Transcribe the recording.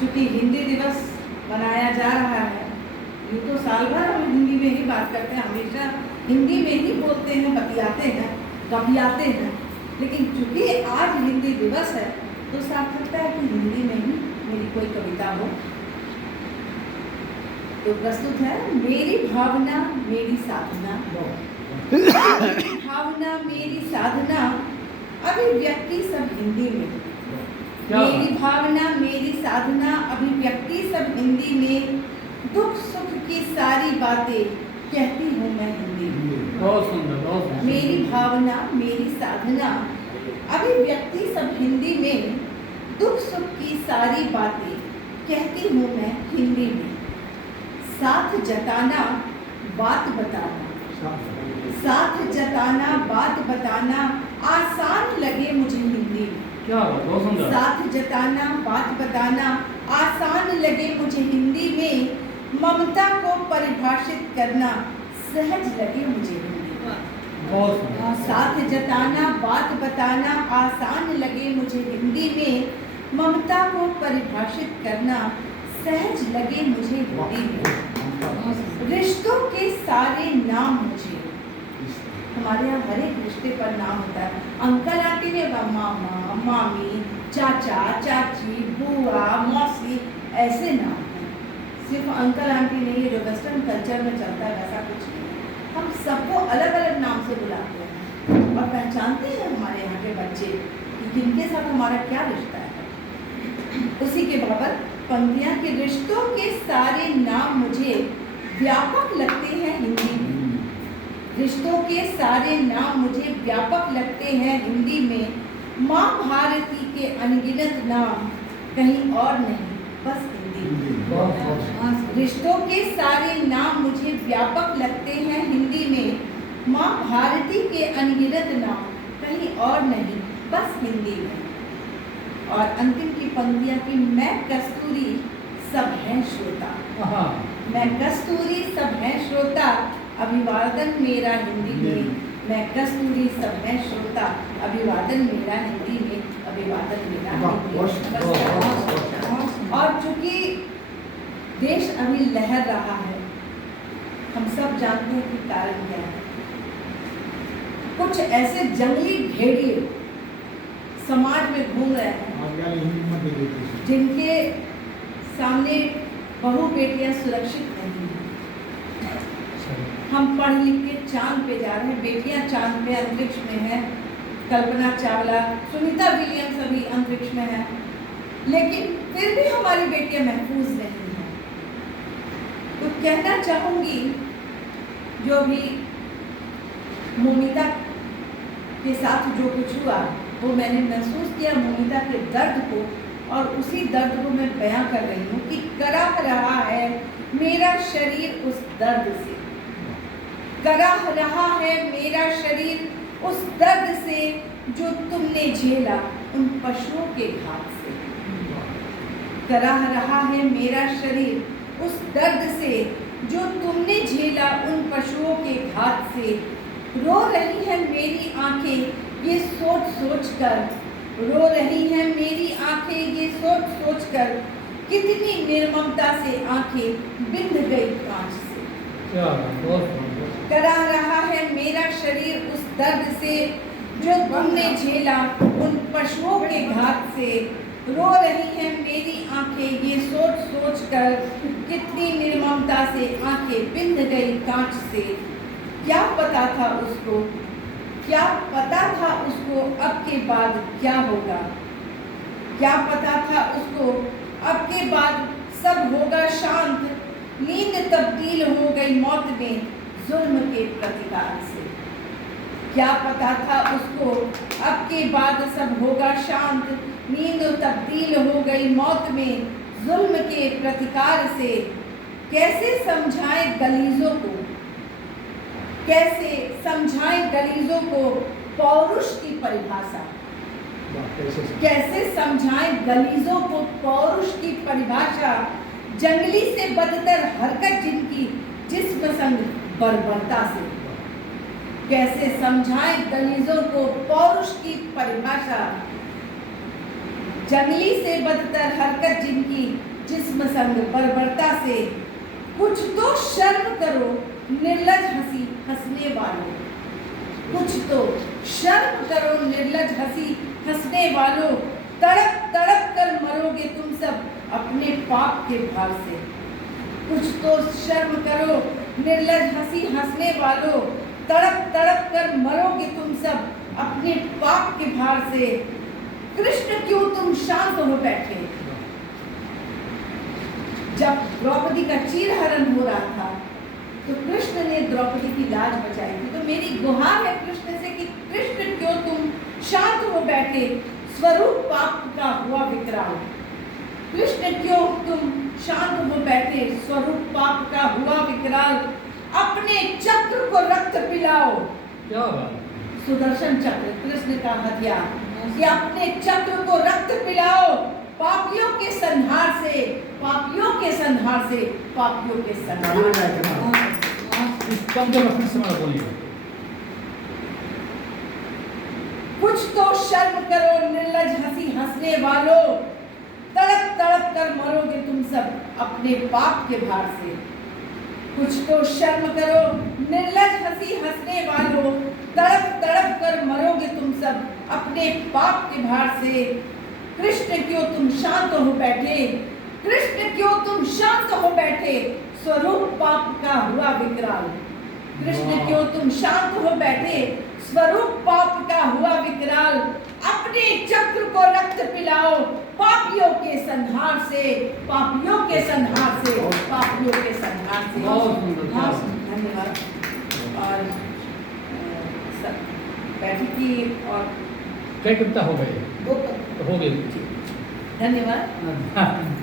चूँकि हिंदी दिवस मनाया जा रहा है, यूँ तो साल भर हम हिंदी में ही बात करते हैं, हमेशा हिंदी में ही बोलते हैं, बतियाते हैं, गपियाते हैं, लेकिन चूँकि आज हिंदी दिवस है तो सार्थकता है कि हिंदी में ही मेरी कोई कविता हो। तो प्रस्तुत है मेरी भावना मेरी साधना। मेरी भावना मेरी साधना, अभिव्यक्ति सब हिंदी में। मेरी भावना मेरी साधना, अभिव्यक्ति सब हिंदी में। दुख सुख की सारी बातें कहती हूँ मैं हिंदी में। बहुत सुंदर, बहुत सुंदर। मेरी भावना मेरी साधना, अभिव्यक्ति सब हिंदी में। दुख सुख की सारी बातें कहती हूँ मैं हिंदी में। साथ जताना बात बताना, साथ जताना बात बताना आसान लगे मुझे हिंदी में। क्या बात, बहुत सुंदर। साथ जताना बात बताना आसान लगे मुझे हिंदी में। ममता को परिभाषित करना सहज लगे मुझे हिंदी में। बहुत सुंदर। साथ जताना बात बताना आसान लगे मुझे हिंदी में। ममता को परिभाषित करना सहज लगे मुझे हिंदी में। रिश्तों के सारे नाम मुझे, हमारे यहाँ हर एक रिश्ते पर नाम होता है। अंकल आंटी ने मामा मामी चाचा चाची बुआ मौसी ऐसे नाम हैं। सिर्फ अंकल आंटी नहीं, ये जो वेस्टर्न कल्चर में चलता है वैसा कुछ नहीं है। हम सबको अलग अलग नाम से बुलाते हैं और पहचानते हैं हमारे यहाँ के बच्चे कि किनके साथ हमारा क्या रिश्ता है। उसी के बराबर पंक्तियाँ के रिश्तों के सारे नाम मुझे व्यापक लगते हैं हिंदी में। रिश्तों के सारे नाम मुझे व्यापक लगते हैं हिंदी में। माँ भारती के अनगिनत नाम कहीं और नहीं, बस हिंदी में। रिश्तों के सारे नाम मुझे व्यापक लगते हैं हिंदी में। माँ भारती के अनगिनत नाम कहीं और नहीं, बस हिंदी में। और अंतिम की पंक्तियाँ की मैं कस्तूरी सब हैं श्रोता, मैं कस्तूरी सब हैं श्रोता, अभिवादन मेरा हिंदी में। मैं कस्तूरी सब हैं श्रोता, अभिवादन मेरा हिंदी में, अभिवादन मेरा हिंदी में। और चूंकि देश अभी लहर रहा है, हम सब जानते हैं कि कारण क्या है। कुछ ऐसे जंगली भेड़िए समाज में घूम रहे हैं जिनके सामने बहू बेटियां सुरक्षित नहीं हैं। हम पढ़ लिख के चांद पे जा रहे हैं, बेटियां चांद पे अंतरिक्ष में हैं। कल्पना चावला, सुनीता विलियम्स अभी अंतरिक्ष में है, लेकिन फिर भी हमारी बेटियां महफूज नहीं हैं। तो कहना चाहूँगी, जो भी मोमिता के साथ जो कुछ हुआ वो मैंने महसूस किया, मोमिता के दर्द को, और उसी दर्द को मैं बयां कर रही हूँ कि कराह रहा है मेरा शरीर उस दर्द से, कराह रहा है मेरा शरीर उस दर्द से जो तुमने झेला उन पशुओं के घात से। कराह रहा है मेरा शरीर उस दर्द से जो तुमने झेला उन पशुओं के घात से। रो रही है मेरी आंखें ये सोच सोच कर, रो रही है मेरी आंखें ये सोच सोच कर, कितनी निर्ममता से आंखें बिंध गई कांच से। करा रहा है मेरा शरीर उस दर्द से जो तुमने झेला उन पशुओं के घात से। रो रही है मेरी आंखें ये सोच सोच कर, कितनी निर्ममता से आंखें बिंध गई कांच से। क्या पता था उसको, क्या पता था उसको अब के बाद क्या होगा। क्या पता था उसको अब के बाद सब होगा शांत, नींद तब्दील हो गई मौत में जुल्म के प्रतिकार से। क्या पता था उसको अब के बाद सब होगा शांत, नींद तब्दील हो गई मौत में जुल्म के प्रतिकार से। कैसे समझाए गलीजों को, कैसे समझाए गलीजों को पौरुष की परिभाषा, कैसे समझाए गलीजों को पौरुष की परिभाषा। जंगली से बदतर हरकत जिनकी जिस्म संग बर्बरता से। कैसे समझाए गलीजों को पौरुष की परिभाषा। जंगली से बदतर हरकत जिनकी, जिस्म संग बर्बरता से। कुछ तो शर्म करो निर्लज हंसी हंसने वालों, कुछ तो शर्म करो निर्लज हंसी हंसने वालों। तड़प तड़प कर मरोगे तुम सब अपने पाप के भार से। कुछ तो शर्म करो निर्लज हंसी हंसने वालों। तड़प तड़प कर मरोगे तुम सब अपने पाप के भार से। कृष्ण क्यों तुम शांत हो बैठे। जब द्रौपदी का चीरहरण हो रहा था तो कृष्ण ने द्रौपदी की लाज बचाई थी। तो मेरी गुहार है कृष्ण से कि कृष्ण क्यों तुम शांत हो बैठे, स्वरूप पाप का हुआ विकराल। कृष्ण क्यों तुम शांत हो बैठे, स्वरूप पाप का हुआ विकराल। अपने चक्र को रक्त पिलाओ। क्या बात। सुदर्शन चक्र कृष्ण का हथियार, कि अपने चक्र को रक्त पिलाओ। पापियों के संहार से, पापियों के संहार से, पापियों के संहार से। इस कम जब अपने समय बोलिए। कुछ तो शर्म करो निर्लज हंसी हंसने वालों। तड़प तड़प कर मरोगे तुम सब अपने पाप के भार से। कुछ तो शर्म करो निर्लज हंसी हंसने वालों। तड़प तड़प कर मरोगे तुम सब अपने पाप के भार से। कृष्ण क्यों तुम शांत हो बैठे, कृष्ण क्यों तुम शांत हो बैठे, स्वरूप पाप का हुआ विकराल। कृष्ण क्यों तुम शांत हो बैठे, स्वरूप पाप का हुआ विकराल। अपने चक्र को रक्त पिलाओ पापियों के संहार से, पापियों के संहार से, पापियों के संहार से। बहुत सुंदर। धन्यवाद। और बैठक की और कई कविता हो गए, दो हो गए। धन्यवाद।